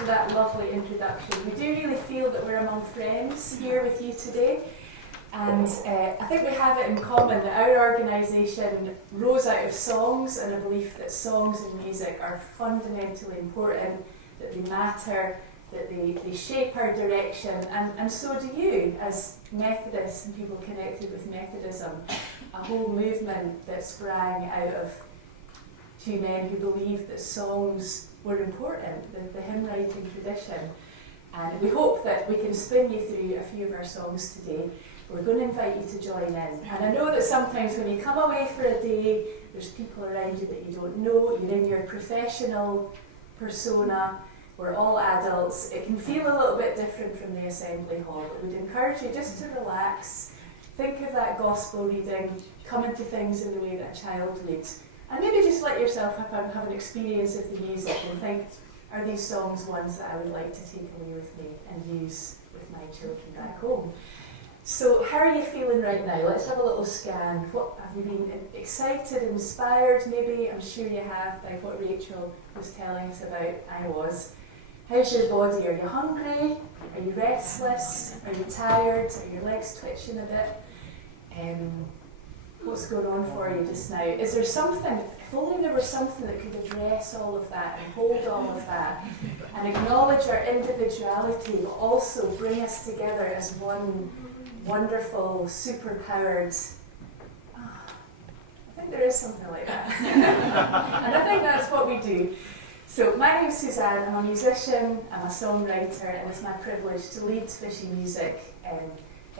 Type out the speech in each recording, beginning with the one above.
for that lovely introduction. We do really feel that we're among friends here with you today. And I think we have it in common that our organisation rose out of songs and a belief that songs and music are fundamentally important, that they matter, that they shape our direction, and so do you as Methodists and people connected with Methodism. A whole movement that sprang out of two men who believed that songs were important, the hymn writing tradition. And we hope that we can spin you through a few of our songs today. We're going to invite you to join in. And I know that sometimes when you come away for a day, there's people around you that you don't know, you're in your professional persona, we're all adults. It can feel a little bit different from the assembly hall, but we'd encourage you just to relax, think of that gospel reading, come into things in the way that a child would, and maybe just let yourself have an experience of the music and think, are these songs ones that I would like to take away with me and use with my children back home? So how are you feeling right now? Let's have a little scan. What have you been excited, inspired maybe? I'm sure you have by what Rachel was telling us about. I was. How's your body? Are you hungry? Are you restless? Are you tired? Are your legs twitching a bit? What's going on for you just now? Is there something, if only there was something that could address all of that and hold all of that and acknowledge our individuality, but also bring us together as one wonderful, super-powered, I think there is something like that. And I think that's what we do. So my name's Suzanne, I'm a musician, I'm a songwriter, and it's my privilege to lead Fischy Music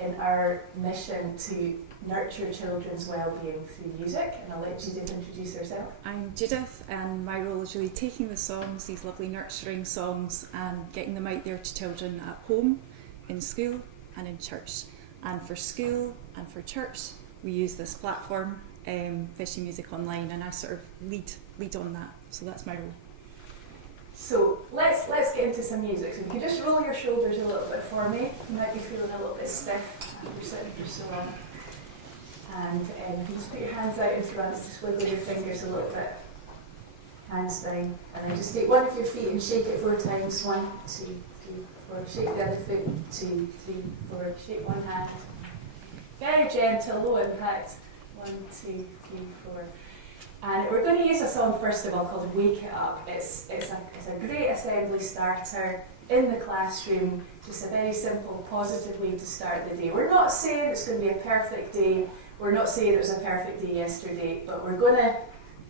in our mission to nurture children's well-being through music. And I'll let Judith introduce herself. I'm Judith, and my role is really taking the songs, these lovely nurturing songs, and getting them out there to children at home, in school and in church. And for school and for church, we use this platform, Fischy Music Online, and I sort of lead on that. So that's my role. So let's get into some music. So if you could just roll your shoulders a little bit for me. You might be feeling a little bit stiff after sitting for so long. And you can just put your hands out in front, just wiggle your fingers a little bit. Hands down. And then just take one of your feet and shake it 4 times. 1, 2, 3, 4. Shake the other foot. 2, 3, 4. Shake one hand. Very gentle, low impact. 1, 2, 3, 4. And we're going to use a song first of all called Wake It Up. It's a great assembly starter in the classroom, just a very simple, positive way to start the day. We're not saying it's going to be a perfect day, we're not saying it was a perfect day yesterday, but we're going to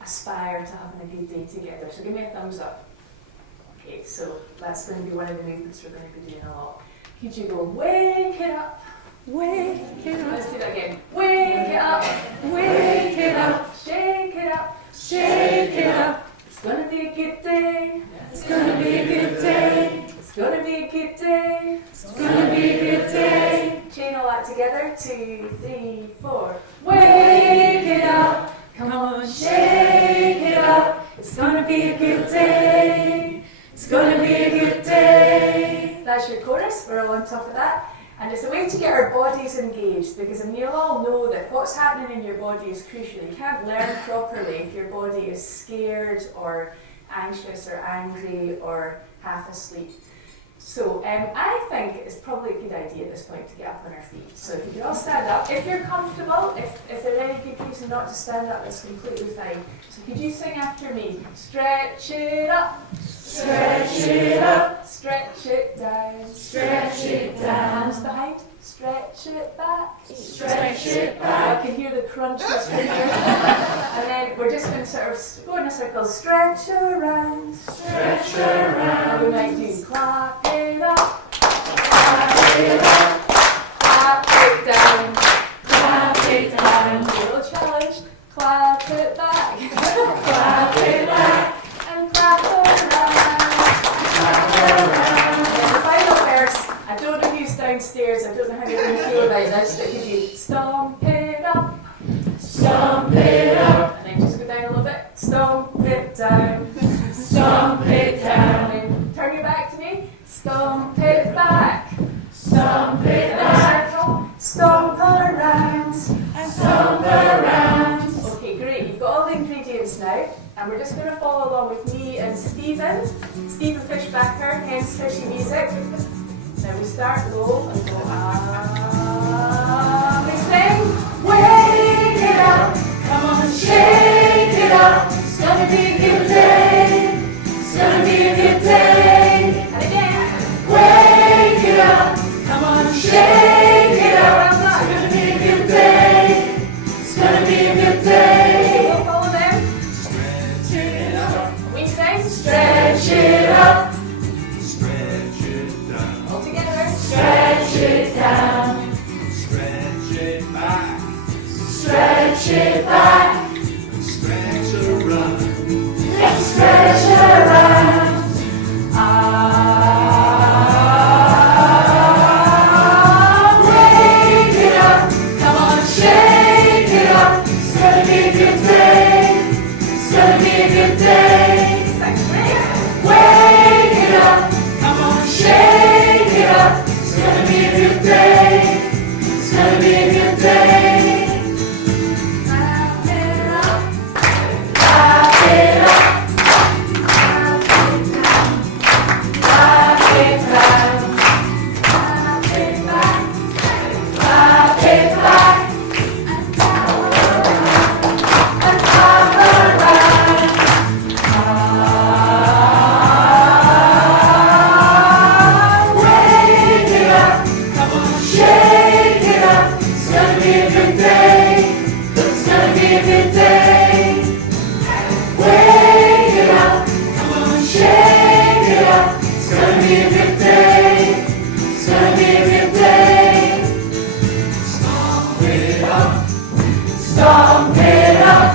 aspire to having a good day together. So give me a thumbs up. Okay, so that's going to be one of the movements we're going to be doing a lot. Could you go, wake it up? Wake it up. Let's do that again. Wake it up. Wake it up. Shake it up. Shake it up. It's gonna be a good day. It's gonna be a good day. It's gonna be a good day. It's gonna be a good day. Chain all that together. 2, 3, 4. Wake it up. Come on, shake it up. It's gonna be a good day. It's gonna be a good day. That's your chorus. We're all on top of that. And it's a way to get our bodies engaged, because you'll all know that what's happening in your body is crucial. You can't learn properly if your body is scared or anxious or angry or half asleep. So I think it's probably a good idea at this point to get up on our feet. So if you can all stand up, if you're comfortable, if there are any good reason not to stand up, that's completely fine. So could you sing after me? Stretch it up. Stretch it up. Stretch it down. Stretch it down. Hands behind. Stretch it back. Stretch it back. I can hear the crunch of fingers. And then we're just going to sort of go in a circle. Stretch around. Stretch around. We might do clap it up. Clap it up. Clap it down. Clap it down. A little challenge. Clap it back. Clap it back. And clap around. Clap around. And the final verse, I don't know who's downstairs, I don't know how you're going to feel about this, but could you stomp it up? Stomp it up. And then just go down a little bit. Stomp it down. Stomp it down. And then turn your back to me. Stomp it back. Stomp it back. Circle. Stomp around. And stomp around. Okay, great. You've got all the ingredients now. And we're just going to follow along with me and Stephen Fish backer, hence Fischy music. Now we start low and go we sing. Wake it up, come on and shake it up. It's gonna be a good day. It's gonna be a good day. And again. Wake it up, come on and shake it up. It's gonna be a good day. It's gonna be a good day. We'll follow them. Stretch it up. We sing. Stretch it up. Stretch it down. All together. Stretch it down. Stretch it back. Stretch it back. And stretch around. Let's stretch around. Wake it up. Come on, shake it up. It's gonna be a good day. It's gonna be a good day. Wake it up. Come on, shake it up. It's gonna be a good day. It's gonna be a good day. Wrap it up. Wrap it up. Wrap it down. Wrap it back. Wrap it back. And come around. Wake it up. Come on, shake it up. It's gonna be a good day. It's gonna be a good day. Wake it up. Come on, shake it up. It's gonna be a good day. It's gonna be a good day. Stomp it up. Stomp it up.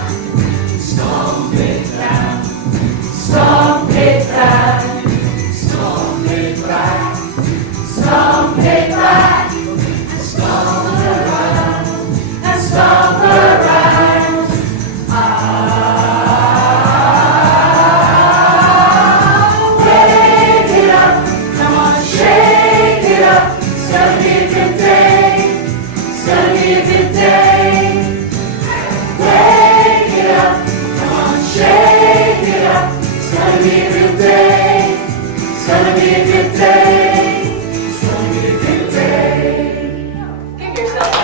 Stomp it down. Stomp it down. Stomp it back. Stomp it back. Stomp around. And stomp around. Wake it up. Come on, shake it up. It's gonna be a good day. It's gonna be a good day. Wake it up. Come on, shake it up. It's gonna be a good day. It's gonna be a good day. It's gonna be a good day. Give yourself a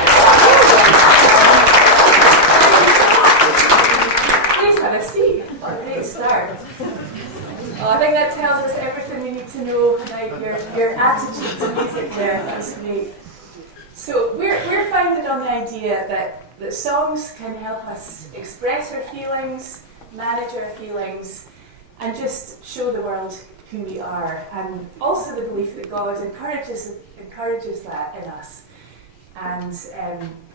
Please have a seat. What a great start. Well, I think that tells us everything we need to know about your attitude to music there. That's great. So we're founded on the idea that songs can help us express our feelings, manage our feelings, and just show the world who we are. And also the belief that God encourages that in us. And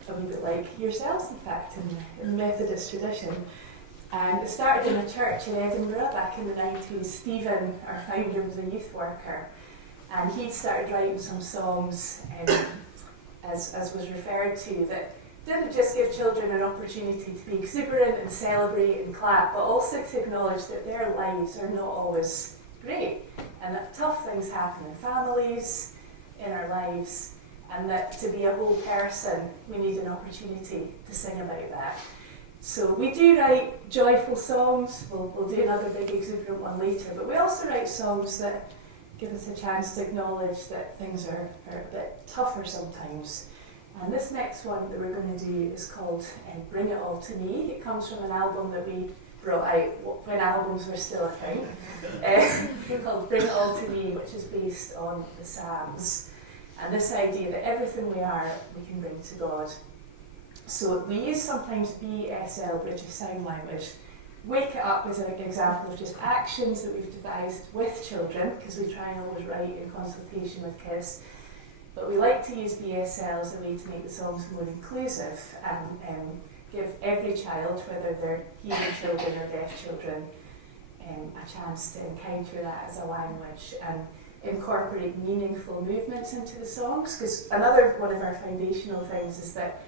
a wee bit like yourselves, in fact, in the Methodist tradition. And it started in a church in Edinburgh back in the 90s. Stephen, our founder, was a youth worker, and he'd started writing some songs, as was referred to, that didn't just give children an opportunity to be exuberant and celebrate and clap, but also to acknowledge that their lives are not always great, and that tough things happen in families, in our lives, and that to be a whole person, we need an opportunity to sing about that. So we do write joyful songs. We'll do another big exuberant one later, but we also write songs that give us a chance to acknowledge that things are a bit tougher sometimes. And this next one that we're going to do is called Bring It All to Me. It comes from an album that we brought out when albums were still a thing, called Bring It All to Me, which is based on the Psalms. And this idea that everything we are, we can bring to God. So we use sometimes BSL, British Sign Language. Wake it up is an example of just actions that we've devised with children, because we try and always write in consultation with kids. But we like to use BSL as a way to make the songs more inclusive and give every child, whether they're hearing children or deaf children, a chance to encounter that as a language and incorporate meaningful movements into the songs. Because another one of our foundational things is that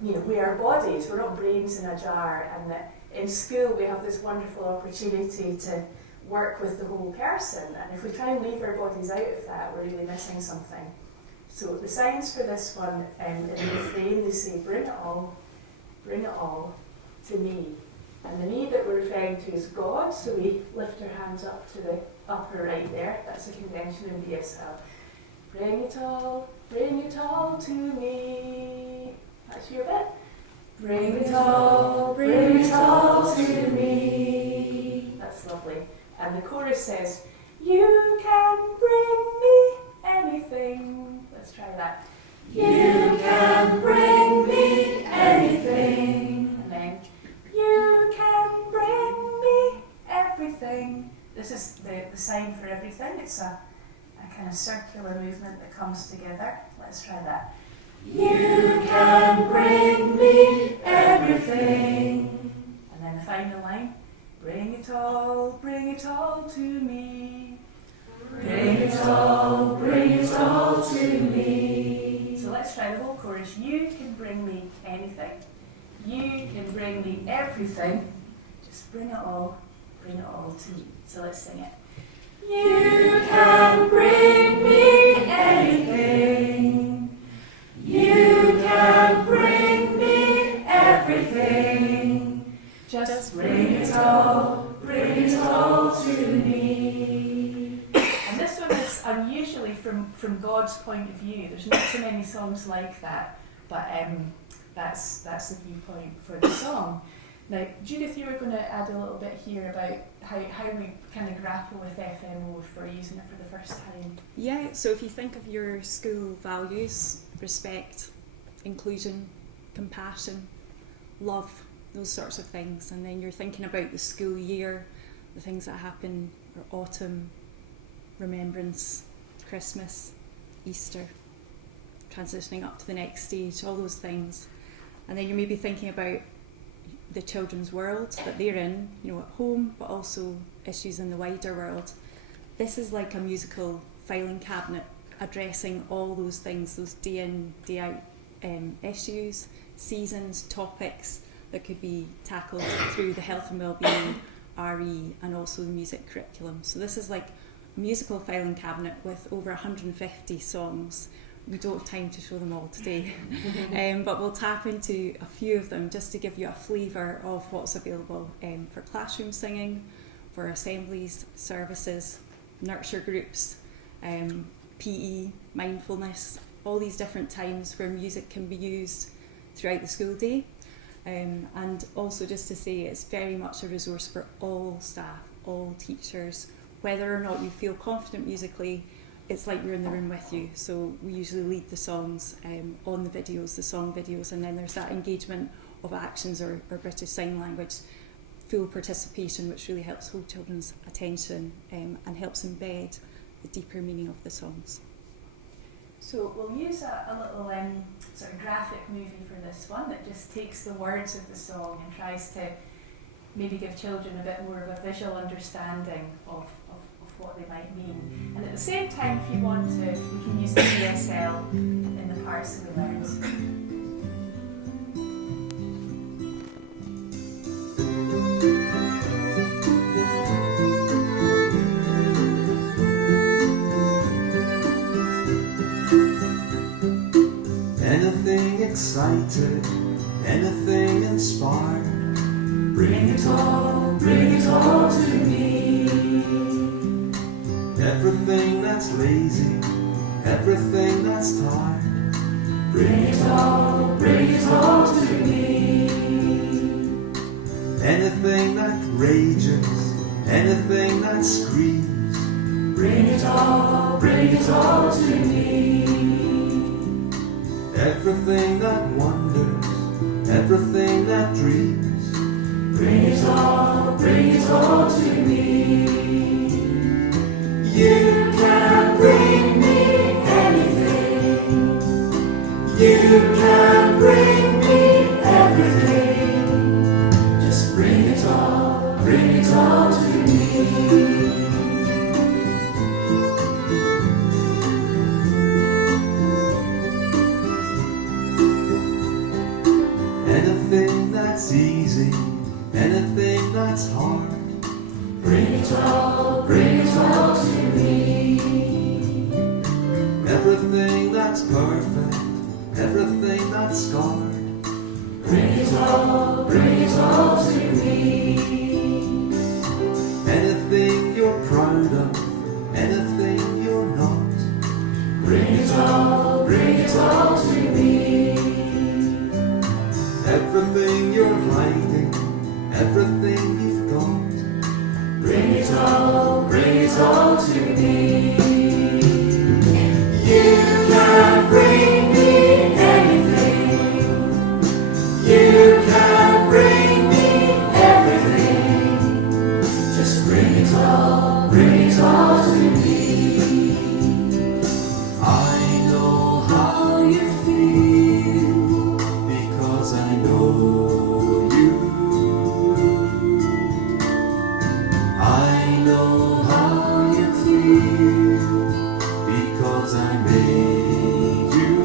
we are bodies, we're not brains in a jar, and that in school we have this wonderful opportunity to work with the whole person, and if we try and leave our bodies out of that, we're really missing something. So the signs for this one, in the refrain, they say, bring it all to me. And the me that we're referring to is God, so we lift our hands up to the upper right there. That's a convention in PSL. Bring it all to me. That's your bit. Bring it all to me. That's lovely. And the chorus says, you can bring me anything. Let's try that. You can bring me anything. And then, you can bring me everything. This is the sign for everything. It's a kind of circular movement that comes together. Let's try that. You can bring me everything. And then the final line. Bring it all to me. Bring it all to me. So let's try the whole chorus. You can bring me anything. You can bring me everything. Just bring it all to me. So let's sing it. You can bring me anything. You can bring me everything. Just bring it all to me. And this one is unusually from God's point of view. There's not so many songs like that, but that's the viewpoint for the song. Now, Judith, you were going to add a little bit here about how we kind of grapple with FMO for using it for the first time. Yeah, so if you think of your school values, respect, inclusion, compassion, love, those sorts of things, and then you're thinking about the school year, the things that happen, or autumn, remembrance, Christmas, Easter, transitioning up to the next stage, all those things. And then you're maybe thinking about the children's world that they're in, at home, but also issues in the wider world. This is like a musical filing cabinet addressing all those things, those day in, day out issues, seasons, topics that could be tackled through the health and wellbeing, RE, and also the music curriculum. So this is like a musical filing cabinet with over 150 songs. We don't have time to show them all today, but we'll tap into a few of them just to give you a flavour of what's available for classroom singing, for assemblies, services, nurture groups, PE, mindfulness, all these different times where music can be used throughout the school day. And also just to say it's very much a resource for all staff, all teachers, whether or not you feel confident musically. It's like we're in the room with you, so we usually lead the songs on the videos, the song videos, and then there's that engagement of actions or British Sign Language, full participation, which really helps hold children's attention and helps embed the deeper meaning of the songs. So we'll use a little sort of graphic movie for this one that just takes the words of the song and tries to maybe give children a bit more of a visual understanding of what they might mean. And at the same time, if you want to, we can use the PSL in the parts that we learned. Anything excited, anything inspired, bring it all to me. Everything that's lazy, everything that's tired, bring it all to me. Anything that rages, anything that screams, bring it all to me. Everything that wonders, everything that dreams, bring it all to me. You can bring me anything. You can bring me everything. Just bring it all to me. Anything that's easy, anything that's hard, bring it all to me. Everything that's perfect, everything that's scarred, all to me. You can bring me anything. You can bring me everything. Just bring it all to me. I know how you feel because I know you. I know how you feel because I made you.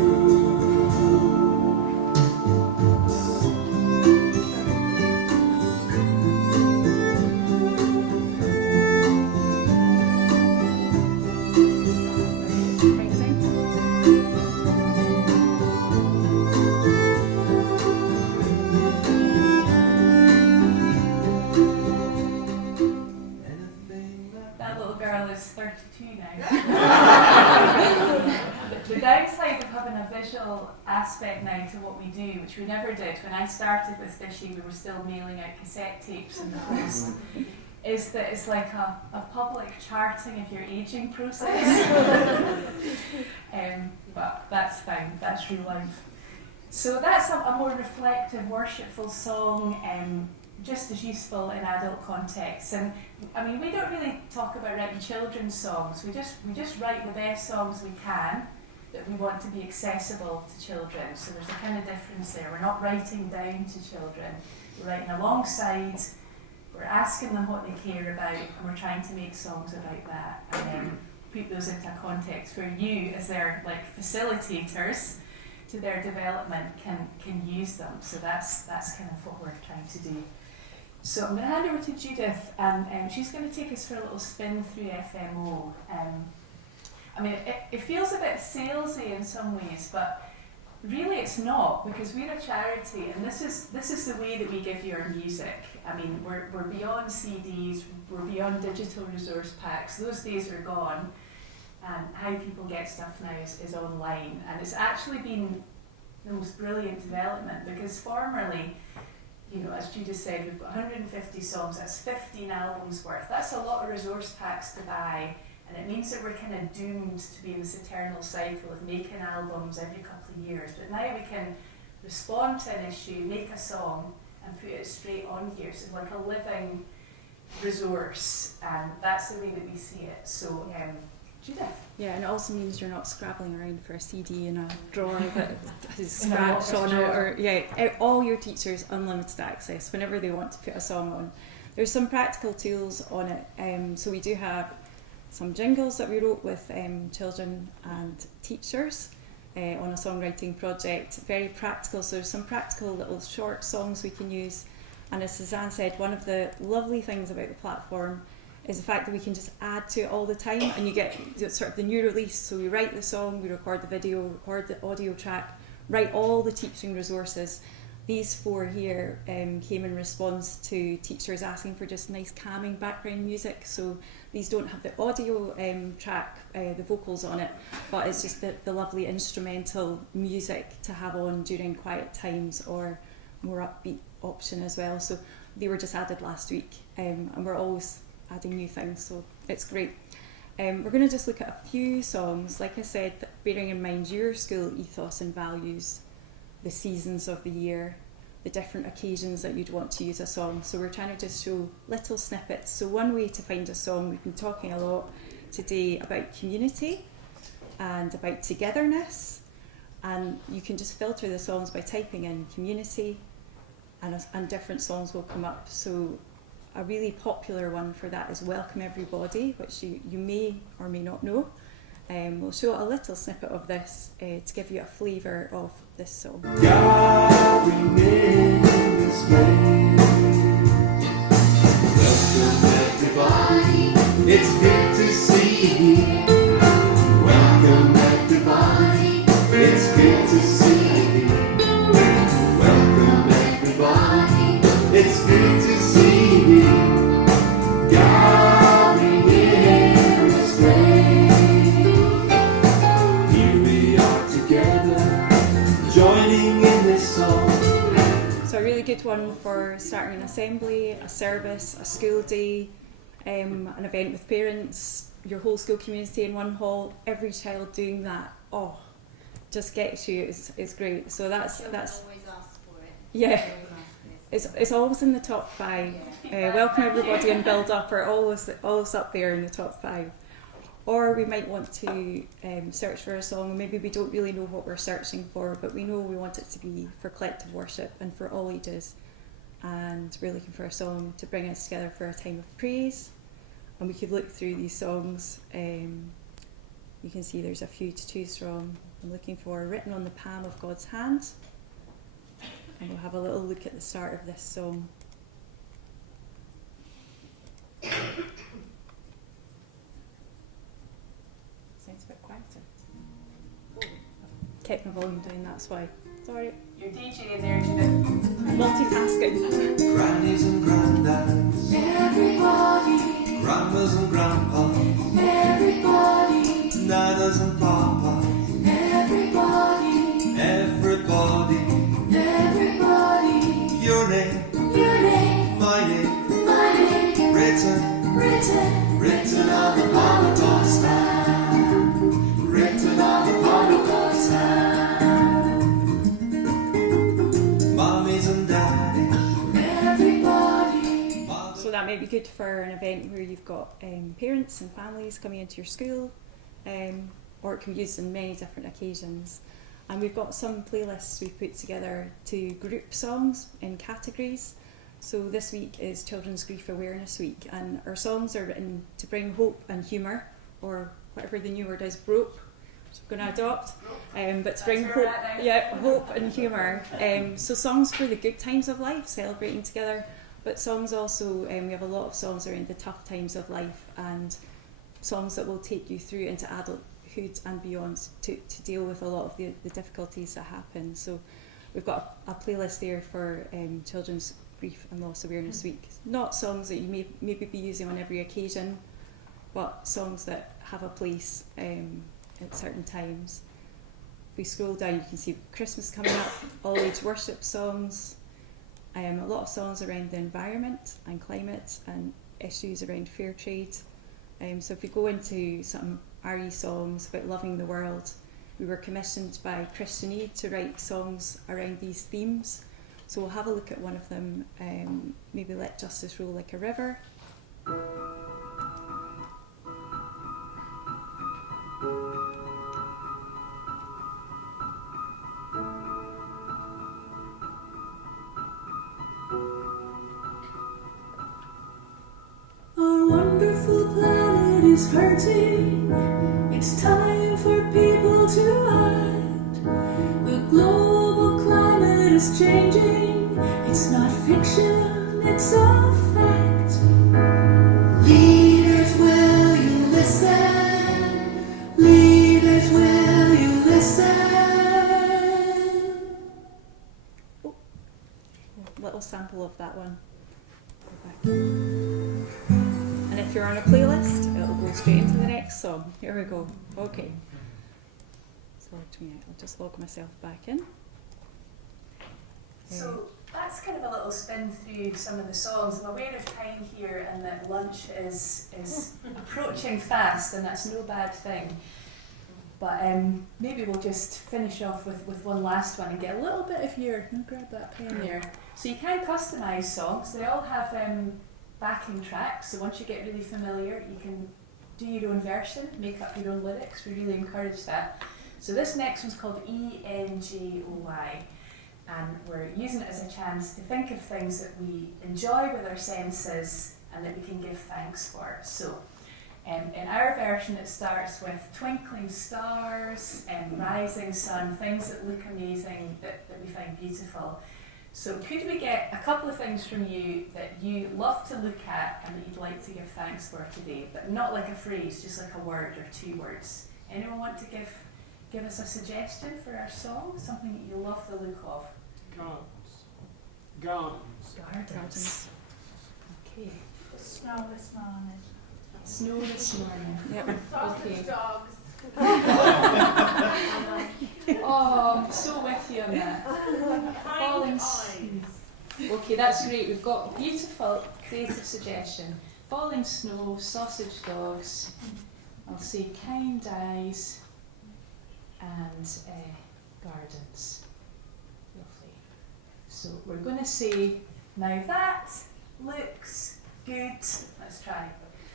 That little girl is 32 now. The downside of having a visual aspect now to what we do, which we never did when I started with Fischy, we were still mailing out cassette tapes in the post, is that it's like a public charting of your ageing process. But that's fine, that's real life. So that's a more reflective, worshipful song, just as useful in adult contexts. And I mean, we don't really talk about writing children's songs. We just write the best songs we can that we want to be accessible to children. So there's a kind of difference there. We're not writing down to children. We're writing alongside. We're asking them what they care about, and we're trying to make songs about that, and then put those into a context where you, as their facilitators to their development, can use them. So that's kind of what we're trying to do. So I'm going to hand over to Judith, and she's going to take us for a little spin through FMO. I mean, it feels a bit salesy in some ways, but really it's not, because we're a charity, and this is the way that we give you our music. I mean, we're beyond CDs, we're beyond digital resource packs. Those days are gone, and how people get stuff now is online, and it's actually been the most brilliant development, because formerly, you know, as Judith said, we've got 150 songs, that's 15 albums worth. That's a lot of resource packs to buy, and it means that we're kind of doomed to be in this eternal cycle of making albums every couple of years. But now we can respond to an issue, make a song, and put it straight on here. So it's like a living resource, and that's the way that we see it. So, Judith. Yeah, and it also means you're not scrabbling around for a CD in a drawer that has scratched on it, or all your teachers unlimited access whenever they want to put a song on. There's some practical tools on it. So we do have some jingles that we wrote with children and teachers on a songwriting project. Very practical. So there's some practical little short songs we can use. And as Suzanne said, one of the lovely things about the platform is the fact that we can just add to it all the time, and you get sort of the new release. So we write the song, we record the video, record the audio track, write all the teaching resources. These 4 here came in response to teachers asking for just nice calming background music. So these don't have the audio track, the vocals on it, but it's just the lovely instrumental music to have on during quiet times, or more upbeat option as well. So they were just added last week, and we're always adding new things, so it's great. We're going to just look at a few songs, like I said, bearing in mind your school ethos and values, the seasons of the year, the different occasions that you'd want to use a song. So we're trying to just show little snippets. So one way to find a song, we've been talking a lot today about community and about togetherness, and you can just filter the songs by typing in community, and different songs will come up. So a really popular one for that is Welcome Everybody, which you may or may not know. We'll show a little snippet of this to give you a flavour of this song. Gathering in this place. Welcome everybody, it's good to see you. Welcome everybody, it's good to see you. Welcome everybody, it's good to see you. Gathering in this place. Here we are together, joining in this song. So a really good one for starting an assembly, a service, a school day, an event with parents, your whole school community in one hall, every child doing that, oh, just gets you. It's great. So that's always ask for it. yeah. It's always in the top 5. Welcome everybody and build up are always up there in the top 5. Or we might want to search for a song, and maybe we don't really know what we're searching for, but we know we want it to be for collective worship and for all ages. And we're looking for a song to bring us together for a time of praise. And we could look through these songs. You can see there's a few to choose from. I'm looking for Written on the Palm of God's Hand. And we'll have a little look at the start of this song. Sounds a bit quieter. I've kept my volume down, that's why. Sorry. You're DJing there, Judith. Multitasking. Grannies and granddads, Everybody, grandmas and grandpas, everybody, nanas and papas, everybody, everybody. everybody. Your name, Your name, my name, my name, written written on the palm of God's hand, written on the palm of God's hand. Mommies and daddies, Everybody, So that might be good for an event where you've got parents and families coming into your school, or it can be used on many different occasions. And we've got some playlists we've put together to group songs in categories. So this week is Children's Grief Awareness Week, and our songs are written to bring hope and humour, or whatever the new word is, brope, which I'm going to adopt, but to bring hope, hope and humour. So songs for the good times of life, celebrating together, but songs also, we have a lot of songs around the tough times of life, and songs that will take you through into adulthood and beyond to deal with a lot of the difficulties that happen. So we've got a playlist there for Children's Grief and Loss Awareness Week. Not songs that you may maybe be using on every occasion, but songs that have a place at certain times. If we scroll down, you can see Christmas coming up, all age worship songs, a lot of songs around the environment and climate and issues around fair trade. So if we go into some RE songs about loving the world, we were commissioned by Christian Aid to write songs around these themes. So we'll have a look at one of them, maybe Let Justice Roll Like a River. our wonderful planet is hurting. It's time for people to act. The global climate is changing. It's not fiction, it's a fact. Leaders, will you listen? Leaders, will you listen? Little sample of that one. Go back. And if you're on a playlist, it'll go straight into the next song. Here we go. Okay. It's logged me out. I'll just log myself back in. So that's kind of a little spin through some of the songs. I'm aware of time here and that lunch is approaching fast, and that's no bad thing. But maybe we'll just finish off with one last one and get a little bit of your... grab that pen there. So you can customise songs. They all have backing tracks, so once you get really familiar, you can do your own version, make up your own lyrics. We really encourage that. So this next one's called ENJOY, and we're using it as a chance to think of things that we enjoy with our senses and that we can give thanks for. So in our version, it starts with twinkling stars and rising sun, things that look amazing, that we find beautiful. So could we get a couple of things from you that you love to look at and that you'd like to give thanks for today, but not like a phrase, just like a word or 2 words? Anyone want to give us a suggestion for our song? Something that you love the look of? Gardens. Gardens. Okay. Snow this morning. Snow this morning. Yep. Okay. Dogs. Oh, I'm so with you on that. Falling Okay, that's great. We've got beautiful creative suggestion. Falling snow, sausage dogs, say kind eyes and gardens. Lovely. So we're going to say, now that looks good. Let's try.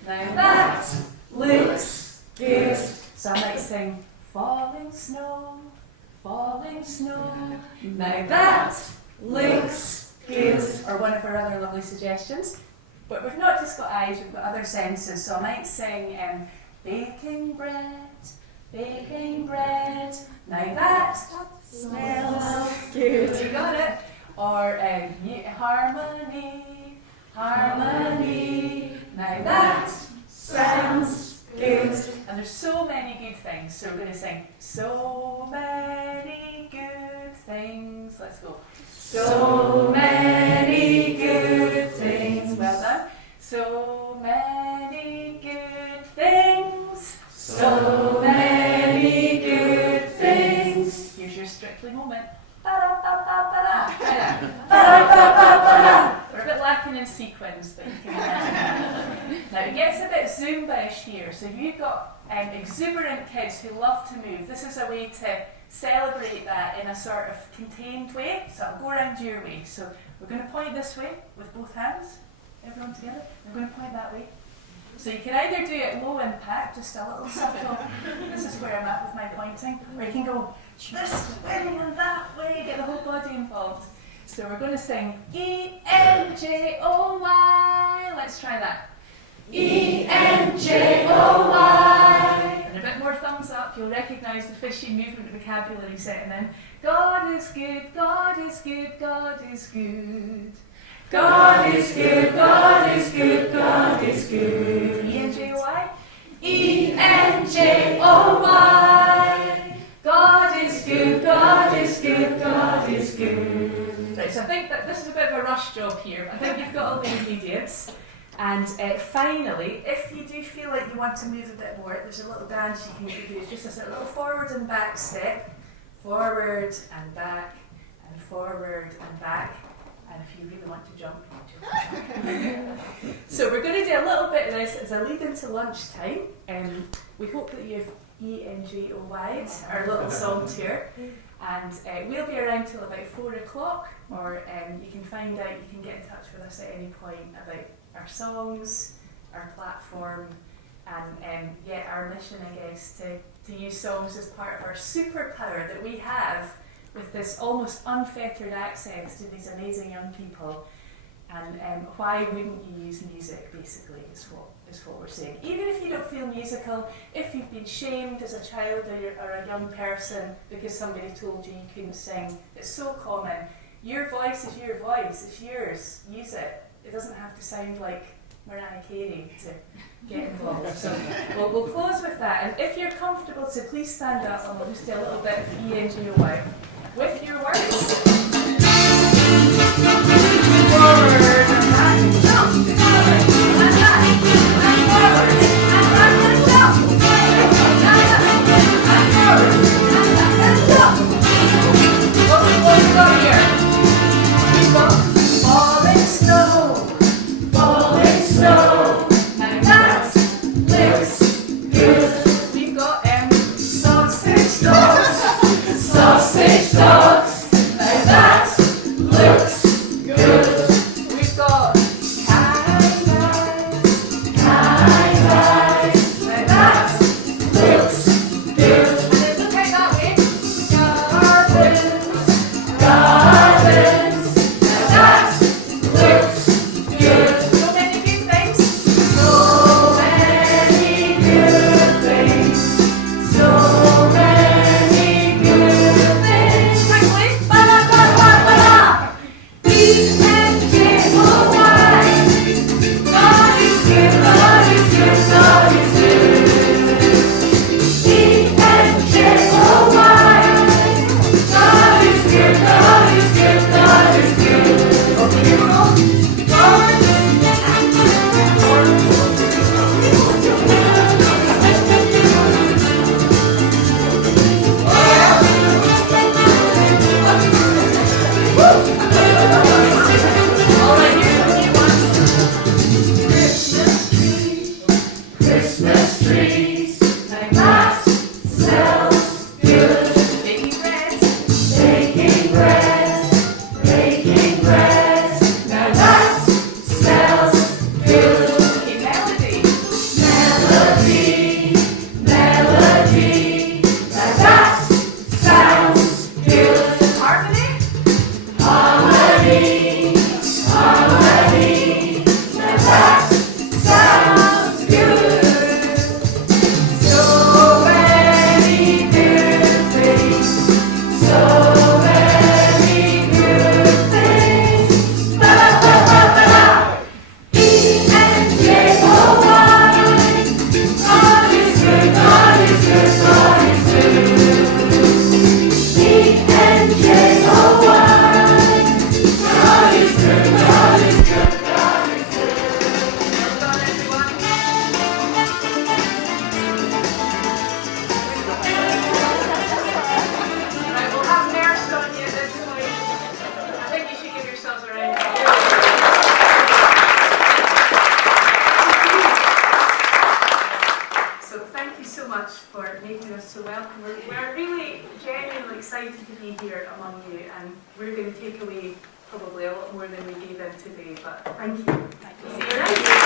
Now that looks good. So I might sing, falling snow, falling snow. Now that looks good. Or one of our other lovely suggestions. But we've not just got eyes, we've got other senses. So I might sing, baking bread, baking bread. Now that smells good. You got it? Or harmony, harmony. Now that sounds good. And there's so many good things. So we're going to sing, so many good things. Let's go. So many good things. Well done. So many good things. So many good things. Here's your Strictly moment. Ba-da-ba-ba-ba-da. Ba-da-ba-ba-ba-da. We're a bit lacking in sequence, but you can imagine. Now it gets a bit Zumba-ish here. So if you've got exuberant kids who love to move, this is a way to celebrate that in a sort of contained way. So I'll go around your way. So we're going to point this way with both hands. Everyone together. We're going to point that way. So you can either do it low impact, just a little subtle, this is where I'm at with my pointing, or you can go this way and that way, get the whole body involved. So we're going to sing E-N-J-O-Y. Let's try that. E-N-J-O-Y. And a bit more thumbs up, you'll recognise the Fischy movement vocabulary setting in. God is good, God is good, God is good. God is good, God is good, God is good. E-N-J-O-Y? E-N-J-O-Y. God is good, God is good, God is good. Right, so I think that this is a bit of a rush job here, but I think you've got all the ingredients. And finally, if you do feel like you want to move a bit more, there's a little dance you can do. It's just a sort of little forward and back step. Forward and back, and forward and back. And if you really want to jump, you can jump. So we're going to do a little bit of this as a lead into lunchtime. We hope that you've E-N-J-O-Y'd our little songs here. And we'll be around till about 4 o'clock, or you can find out, you can get in touch with us at any point about our songs, our platform, and our mission, I guess, to use songs as part of our superpower that we have with this almost unfettered access to these amazing young people. And why wouldn't you use music, basically, is what we're saying. Even if you don't feel musical, if you've been shamed as a child or a young person because somebody told you you couldn't sing, it's so common. Your voice is your voice, it's yours, use it. It doesn't have to sound like Mariah Carey to get involved. So we'll close with that. And if you're comfortable to please stand up, and we'll just do a little bit of E-N-J-O-Y with your words. Forward and back, jump, forward and back, and forward and back and jump, and forward and back and jump. What we got here? We've got falling snow, falling snow. Now that looks good. We've got sausage dogs, sausage dogs. Now that looks good. inviting us to welcome. We're really genuinely excited to be here among you, and we're going to take away probably a lot more than we gave in today, but thank you. See you next.